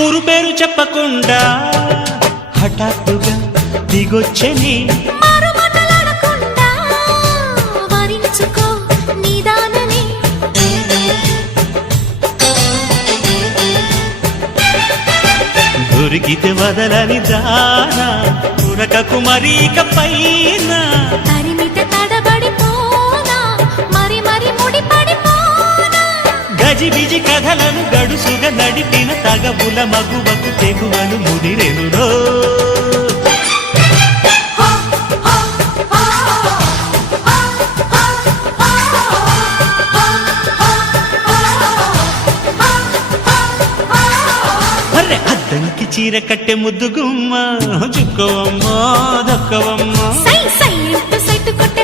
ఊరు పేరు చెప్పకుండా హఠాత్తుగా దిగొచ్చని. దొరికితే వదలని దానా ఉరకకు మరీక పైన. గజిబిజి కథలను గడుసుగా నడిపిన తగవుల మగువకు తెగువను ముదిరెనురో అద్దంకి చీర కట్టె ముద్దుగుమ్మ చుక్కవమ్మా దక్కవమ్మా. సై సై అంటూ సైటు కొట్టే